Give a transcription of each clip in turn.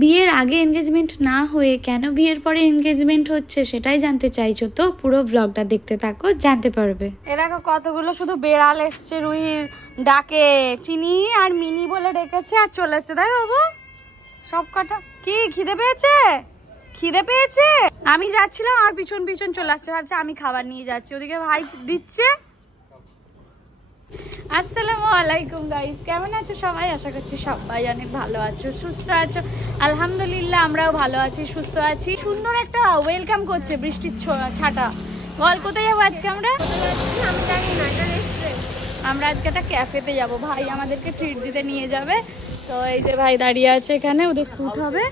বিয়ের আগে এনগেজমেন্ট না হয়ে কেন বিয়ের পরে এনগেজমেন্ট হচ্ছে সেটাই জানতে চাইছো তো পুরো ব্লগটা দেখতে থাকো, জানতে পারবে। এরকম কতগুলো শুধু বেড়াল এসছে রুহির ডাকে, চিনি আর মিনি বলে ডেকেছে আর চলেছে। তাই বাবু সব কটা কি খিদে পেয়েছে? খিদে পেয়েছে? আমি যাচ্ছিলাম আর পিছন পিছন চলে আসছে, ভাবছে আমি খাবার নিয়ে যাচ্ছি, ওদিকে ভাই দিচ্ছে। আসসালামু আলাইকুম গাইস, কেমন আছো সবাই? আশা করছি সবাই অনেক ভালো আছো, সুস্থ আছো। আলহামদুলিল্লাহ আমরাও ভালো আছি, সুস্থ আছি। সুন্দর একটা ওয়েলকাম করছে বৃষ্টির ছাটা। বল কোথায় যাবো আজকে আমরা? আমরা আজকে একটা ক্যাফেতে যাবো, ভাই আমাদেরকে ট্রিট দিতে নিয়ে যাবে। তো এই যে ভাই দাঁড়িয়ে আছে এখানে, ওদের শ্যুট হবে,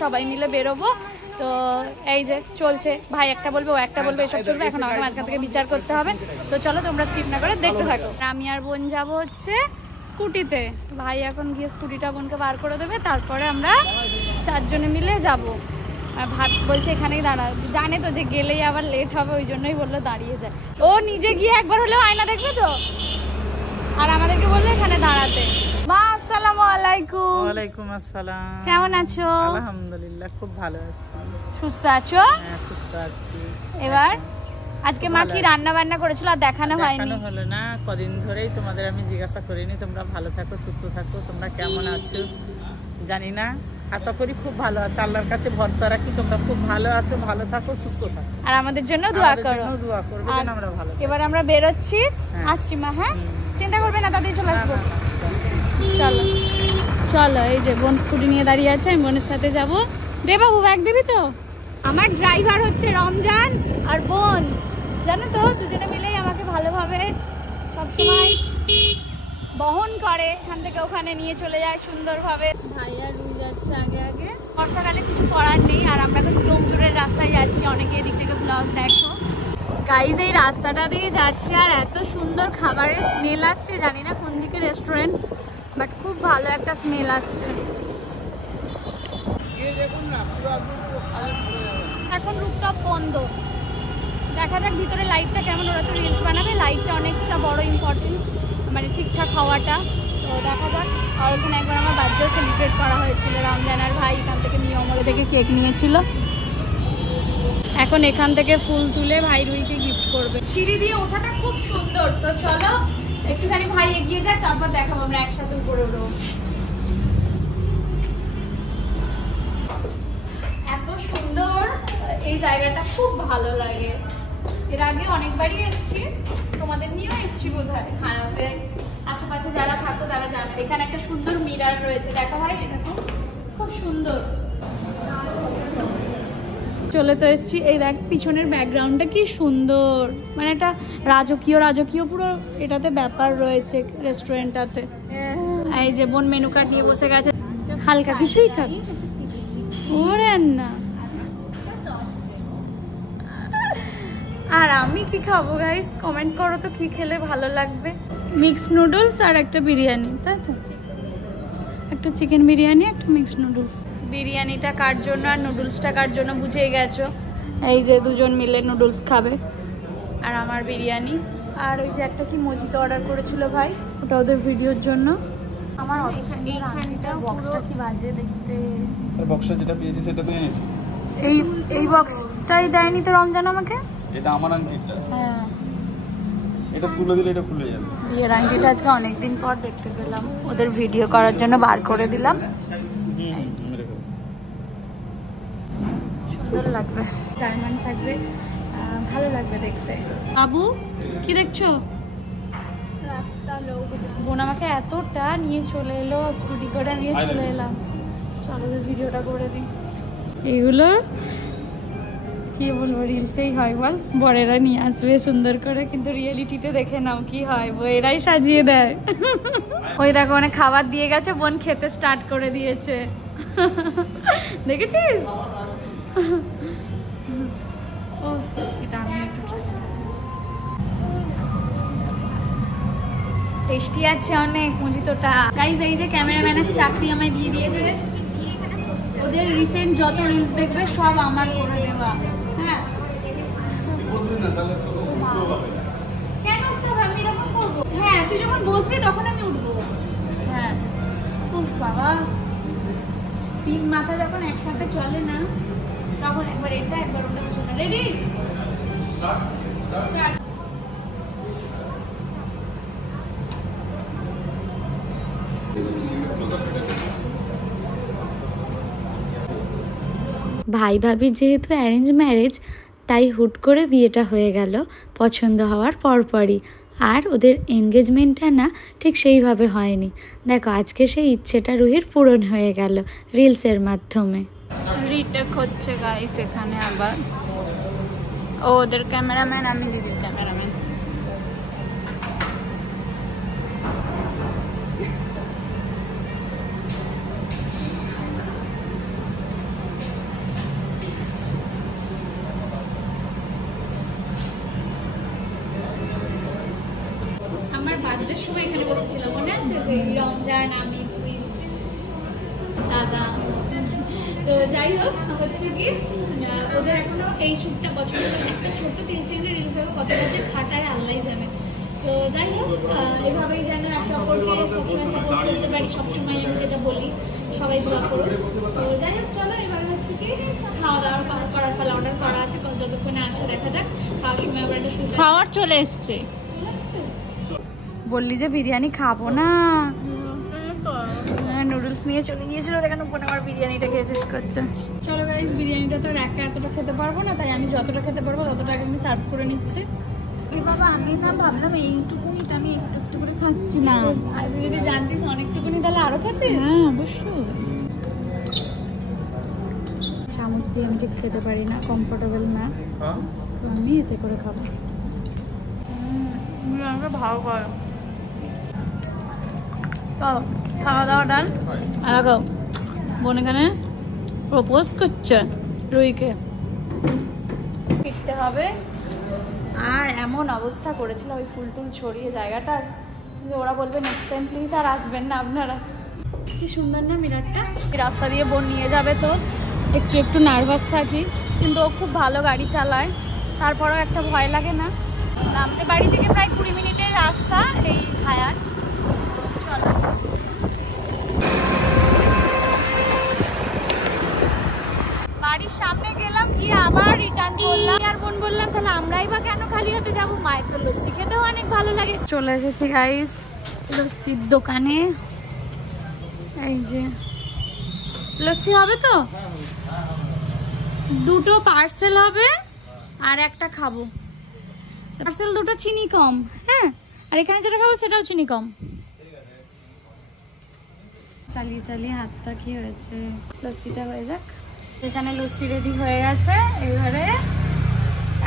সবাই মিলে বেরোবো। তো এই যে চলছে, ভাই একটা বলবে ও একটা বলবে, এসব চলবে। এখন আমাকে মাঝখান থেকে বিচার করতে হবে। তো চলো তোমরা স্কিপ না করে দেখতে থাকো। আমি আর বোন যাবো হচ্ছে স্কুটিতে, ভাই এখন গিয়ে স্কুটিটা বোনকে বার করে দেবে, তারপরে আমরা চারজনে মিলে যাবো। আর ভাত বলছে এখানেই দাঁড়া, জানে তো যে গেলেই আবার লেট হবে, ওই জন্যই বললো দাঁড়িয়ে যায়। ও নিজে গিয়ে একবার হলেও আয়না দেখবে তো, আর আমাদেরকে বললো এখানে দাঁড়াতে। মা আসসালামু আলাইকুম। ওয়ালাইকুম আসসালাম। কেমন আছো? আলহামদুলিল্লাহ খুব ভালো আছি। সুস্থ আছো? হ্যাঁ সুস্থ আছি। এবার আজকে মা কি রান্না বান্না করেছিল আর দেখানো হয়নি? দেখানো হলো না, কদিন ধরেই তোমাদের আমি জিজ্ঞাসা করিনি। তোমরা ভালো থাকো, সুস্থ থাকো। তোমরা কেমন আছো জানি না, আশা করি খুব ভালো আছো। আল্লাহর কাছে ভরসা রাখি তোমরা খুব ভালো আছো, ভালো থাকো, সুস্থ থাকো। আর আমাদের জন্য দোয়া করো। দোয়া করবে যেন আমরা ভালো থাকি। এবার আমরা বেরোচ্ছি, আসছি মা। হ্যাঁ চিন্তা করবে না, তাড়াতাড়ি চলে আসবো। চলো চলো, এই যে বোন স্কুটি নিয়ে দাঁড়িয়ে আছে, আমি বোনের সাথে যাবো। দে বাবু ব্যাগ দিবি তো? আমার ড্রাইভার হচ্ছে রমজান আর বোন, জানো তো, দুজনে মিলেই আমাকে ভালোভাবে সবসময় বহন করে, এখান থেকে ওখানে নিয়ে চলে যায় সুন্দরভাবে। ভাই আর রুই যাচ্ছে আগে আগে, বর্ষাকালে কিছু করার নেই। আর আমরা তো ডোমজুড়ের রাস্তায় যাচ্ছি, অনেকে এদিক থেকে ব্লগ দেখো গাইজ। এই রাস্তাটা দিয়ে যাচ্ছে আর এত সুন্দর খাবারের স্মেল আসছে, জানি না কোন দিকে রেস্টুরেন্ট, বাট খুব ভালো একটা স্মেল আসছে। এখন রুফটপ বন্ধ, দেখা যাক ভিতরে লাইটটা কেমন। ওরা তো রিলস বানাবে, লাইটটা অনেকটা বড় ইম্পর্টেন্ট, মানে ঠিকঠাক হওয়াটা। তো দেখা যাক। আর ওখানে একবার আমার বার্থডে সেলিব্রেট করা হয়েছিল, রমজান আর ভাই এখান থেকে নিয়মরে থেকে কেক নিয়েছিল। এখন এখান থেকে ফুল তুলে ভাই রুইকে গিফট করবে। সিঁড়ি দিয়ে ওঠাটা খুব সুন্দর। তো চলো একটুখানি ভাই এগিয়ে যাক, তারপর দেখাবো আমরা একসাথে উপরে উঠবো। এত সুন্দর এই জায়গাটা, খুব ভালো লাগে। এর আগে অনেকবারই এসেছি, তোমাদের নিয়েও এসেছি বোধহয়। হায়াতে আশেপাশে যারা থাকো তারা জানে। এখানে একটা সুন্দর মিরার রয়েছে, দেখো ভাই, এটা খুব সুন্দর। চলে তো এসেছি, এই দেখ পিছনের ব্যাকগ্রাউন্ডটা কি সুন্দর, মানে একটা রাজকীয় রাজকীয় পুরো এটাতে ব্যাপার রয়েছে রেস্টুরেন্টটাতে। এই যে বোন মেনু কার্ড নিয়ে বসে গেছে, হালকা কিছুই খাবি? ওরে না। আর আমি কি খাবো গাইস, কমেন্ট করো তো কি খেলে ভালো লাগবে। মিক্সড নুডলস আর একটা বিরিয়ানি, তাই তো? একটা চিকেন বিরিয়ানি, একটা মিক্সড নুডলস। বিরিয়ানিটা কার জন্য আর নুডলসটা কার জন্য বুঝেই গেছো। এই যে দুজন মিলে নুডলস খাবে আর আমার বিরিয়ানি। আর ওই যে একটা কি মজিতো অর্ডার করেছিল ভাই, ওটা ওদের ভিডিওর জন্য। আমার এইখানটা বক্সটা কি বাজে দেখতে। বক্সটা যেটা পেয়েছি সেটা তো এনেছি। এই বক্সটাই দেয়নি তো রমজান আমাকে। এটা আমার আংটিটা। হ্যাঁ এটা তুলে দিলে এটা খুলে যাবে। বিয়ের আংটিটা আজকে অনেকদিন পর দেখতে পেলাম, ওদের ভিডিও করার জন্য বার করে দিলাম। সুন্দর লাগবে, ডায়মন্ড থাকবে, ভালো লাগবে দেখতে। বাবু কি দেখছো? বোন আমাকে এতটা নিয়ে চলে এলো, স্কুটি করে নিয়ে চলে এলাম। চলো ভিডিওটা করে দিই। এগুলো কি বলবো, রিলসেই হয় বল, বরেরা নিয়ে আসবে সুন্দর করে, কিন্তু রিয়েলিটিতে দেখে নাও কি হয়, বইয়েরাই সাজিয়ে দেয়। ওই দেখো অনেক খাবার দিয়ে গেছে, বোন খেতে স্টার্ট করে দিয়েছে, দেখেছিস? ও এটা আমি একটু টেস্টি আছে অনেক মজিতোটা। গাইস এই যে ক্যামেরাম্যানের চাকরি আমায় দিয়ে দিয়েছে, ওদের রিসেন্ট যত রিলস দেখবে সব আমার করে দেওয়া। হ্যাঁ কেন উঠতে হবে, আমি এরকম করবো? হ্যাঁ তুই যখন বসবি তখন আমি উঠবো। হ্যাঁ উফ বাবা তিন মাথা যখন একসাথে চলে না তখন একবার এটা একবার ওটা সেটা। রেডি? ভাই ভাবির যেহেতু অ্যারেঞ্জ ম্যারেজ, তাই হুট করে বিয়েটা হয়ে গেল পছন্দ হওয়ার পরপরই। আর ওদের এনগেজমেন্টটা না ঠিক সেইভাবে হয়নি। দেখো আজকে সেই ইচ্ছেটা রুহির পূরণ হয়ে গেল রিলসের মাধ্যমে। রিটেক হচ্ছে গাইস এখানে আবার। ও ওদের ক্যামেরাম্যান, আমি দিদির ক্যামেরাম্যান। আমার বার্থডের সময় এখানে বসেছিলাম, মনে আছে? সেই রমজান, আমি, তুই, দাদা। তো যাই হোক, হচ্ছে কি ওদের এখনো এই শ্যুটটা পছন্দ করে। একটা ছোট্ট 3 সেকেন্ডের রিলস হবে, কত বছর খাটায় আল্লাহ জানে। তো যাই হোক, এভাবেই যেন একটা অপরকে সবসময় সাপোর্ট করতে পারি। সবসময় আমি যেটা বলি, সবাই দোয়া করুন। তো যাই হোক, চলো এবার হচ্ছে কি খাওয়া দাওয়া করার পালা। অর্ডার করা আছে, যতক্ষণে আসে দেখা যাক। খাওয়ার সময় আবার একটা শ্যুট খাওয়ার চলে এসছে। বললি যে বিরিয়ানি খাবো না, নুডলস নিয়ে চলে গিয়েছিল, এখানে পরে আমার বিরিয়ানিটা খেয়ে শেষ করছে। চলো গাইস, বিরিয়ানিটা তো একা এতটা খেতে পারবো না, তাই আমি যতটা খেতে পারবো ততটা আমি সার্ভ করে নিচ্ছি। বাবা আমি না ভাবলাম এইটুকুনিটা আমি একটু একটু করে খাচ্ছি না। আর তুই যদি জানতিস অনেকটুকুনি তাহলে আরো খাতিস। হ্যাঁ অবশ্যই। চামচ দিয়ে আমি ঠিক খেতে পারি না, কমফোর্টেবল না, তো আমি এতে করে খাবো। ভালো করে খাওয়া দাওয়া ডান। আর বোন এখানে প্রপোজ করছে রুইকে, ফিরতে হবে। আর এমন অবস্থা করেছিল ওই ফুল টুল ছড়িয়ে জায়গাটার, যে ওরা বলবে নেক্সট টাইম প্লিজ আর আসবেন না আপনারা। কি সুন্দর না মিরারটা? রাস্তা দিয়ে বোন নিয়ে যাবে, তো একটু একটু নার্ভাস থাকি, কিন্তু ও খুব ভালো গাড়ি চালায়, তারপরেও একটা ভয় লাগে না। আমাদের বাড়ি থেকে প্রায় 20 মিনিটের রাস্তা এই হায়াত। চলো বাড়ির সামনে গেলাম, গিয়ে আবার রিটার্ন করলাম। আর বোন বললাম তাহলে আমরাই বা কেন খালি হাতে যাবো, মায়ের তো লস্যি খেতেও অনেক ভালো লাগে। চলে এসেছি গাইস লস্যির দোকানে। এই যে লস্যি হবে তো, দুটো পার্সেল হবে আর একটা খাবো। পার্সেল দুটো চিনি কম, হ্যাঁ, আর এখানে যেটা খাবো সেটাও চিনি কম। চালিয়ে চালিয়ে হাতটা কি হয়েছে। লস্যিটা হয়ে যাক। এখানে লস্যি রেডি হয়ে গেছে, এবারে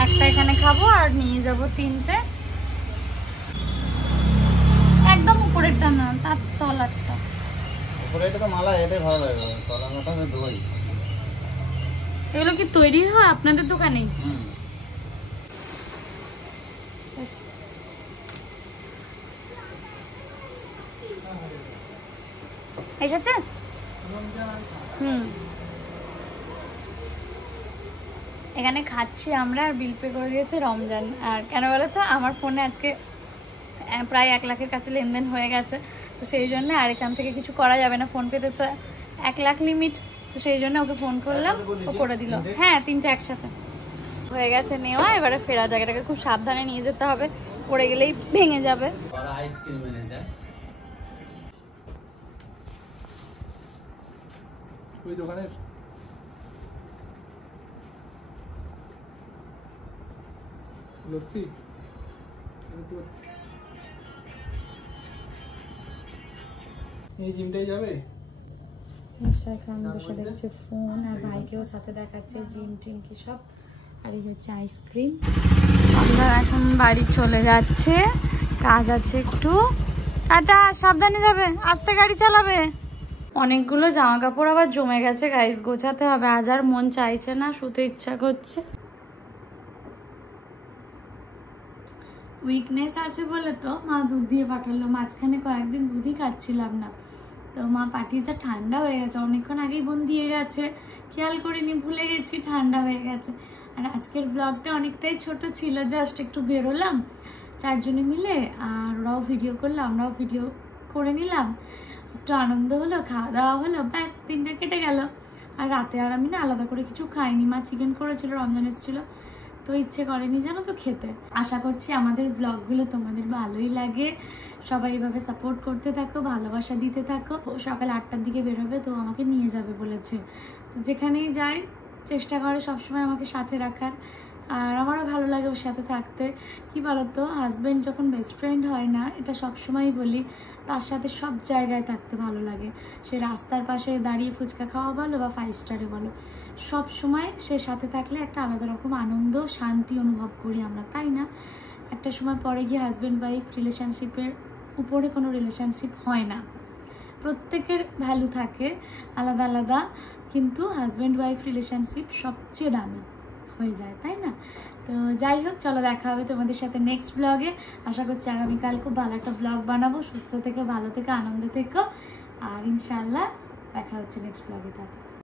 একটা এখানে খাবো আর নিয়ে যাবো 3টে। একদম উপরেরটা না, তার তলারটা। উপরেরটা তো মালা, এটাই ভালো লাগে, তলাটা দই। এগুলো কি তৈরি হয় আপনাদের দোকানে? এসেছে? এখানে খাচ্ছি আমরা, আর বিল পে করে দিয়েছে রমজান। আর কেন বলো তো, আমার ফোনে আজকে প্রায় 1 লাখের কাছে লেনদেন হয়ে গেছে, তো সেই জন্য আর এখান থেকে কিছু করা যাবে না, ফোনপেতে তো 1 লাখ লিমিট, তো সেই জন্য ওকে ফোন করলাম, ও করে দিল। হ্যাঁ 3টে একসাথে হয়ে গেছে নেওয়া। এবারে ফেরা জায়গাটাকে খুব সাবধানে নিয়ে যেতে হবে, পড়ে গেলেই ভেঙে যাবে। ওই দোকানের লস্যি এই জিমটাই যাবে। ইনস্টাগ্রাম বসে দেখছে ফোন, আর ভাইকেও সাথে দেখাচ্ছে জিম টিম কি সব। আর এই হচ্ছে আইসক্রিম। আমরা এখন বাড়ি চলে যাচ্ছে, কাজ আছে একটু। টাটা, সাবধানে যাবে, আস্তে গাড়ি চালাবে। অনেকগুলো জামা কাপড় আবার জমে গেছে গাইস, গোছাতে হবে। আজ আর মন চাইছে না, শুতে ইচ্ছা করছে। উইকনেস আছে বলে তো মা দুধ দিয়ে পাঠালো। মাঝখানে কয়েকদিন দুধই খাচ্ছিলাম না, তো মা পাঠিয়েছে। ঠান্ডা হয়ে গেছে, অনেকক্ষণ আগেই বোন দিয়ে গেছে, খেয়াল করিনি, ভুলে গেছি, ঠান্ডা হয়ে গেছে। আর আজকের ব্লগটা অনেকটাই ছোট ছিল, জাস্ট একটু বেরোলাম 4 জনে মিলে, আর ওরাও ভিডিও করলো, আমরাও ভিডিও করে নিলাম। একটু আনন্দ হলো, খাওয়া দাওয়া হলো, ব্যাস দিনটা কেটে গেল। আর রাতে আর আমি না আলাদা করে কিছু খাইনি, মা চিকেন করেছিল, রমজান এসেছিল, তো ইচ্ছে করেনি জানো তো খেতে। আশা করছি আমাদের ব্লগগুলো তোমাদের ভালোই লাগে, সবাই এভাবে সাপোর্ট করতে থাকো, ভালোবাসা দিতে থাকো। সকাল 8টার দিকে বেরোবে, তো আমাকে নিয়ে যাবে বলেছে, তো যেখানেই যাই চেষ্টা করে সবসময় আমাকে সাথে রাখার। আর আমারও ভালো লাগে ওর সাথে থাকতে। কি বলতো, হাজব্যান্ড যখন বেস্ট ফ্রেন্ড হয় না, এটা সবসময়ই বলি, তার সাথে সব জায়গায় থাকতে ভালো লাগে। সে রাস্তার পাশে দাঁড়িয়ে ফুচকা খাওয়া বলো বা 5 স্টারে বলো, সব সময় সে সাথে থাকলে একটা আলাদা রকম আনন্দ, শান্তি অনুভব করি আমরা, তাই না? একটা সময় পরে গিয়ে হাজব্যান্ড ওয়াইফ রিলেশনশিপের উপরে কোনো রিলেশনশিপ হয় না, প্রত্যেকের ভ্যালু থাকে আলাদা আলাদা, কিন্তু হাজব্যান্ড ওয়াইফ রিলেশনশিপ সবচেয়ে দামি হয়ে যায়, তাই না? তো যাই হোক, চলো দেখা হবে তোমাদের সাথে নেক্সট ব্লগে। আশা করছি আগামীকাল খুব ভালো একটা ব্লগ বানাবো। সুস্থ থেকে, ভালো থেকে, আনন্দ থেকো, আর ইনশাল্লাহ দেখা হচ্ছে নেক্সট ব্লগে।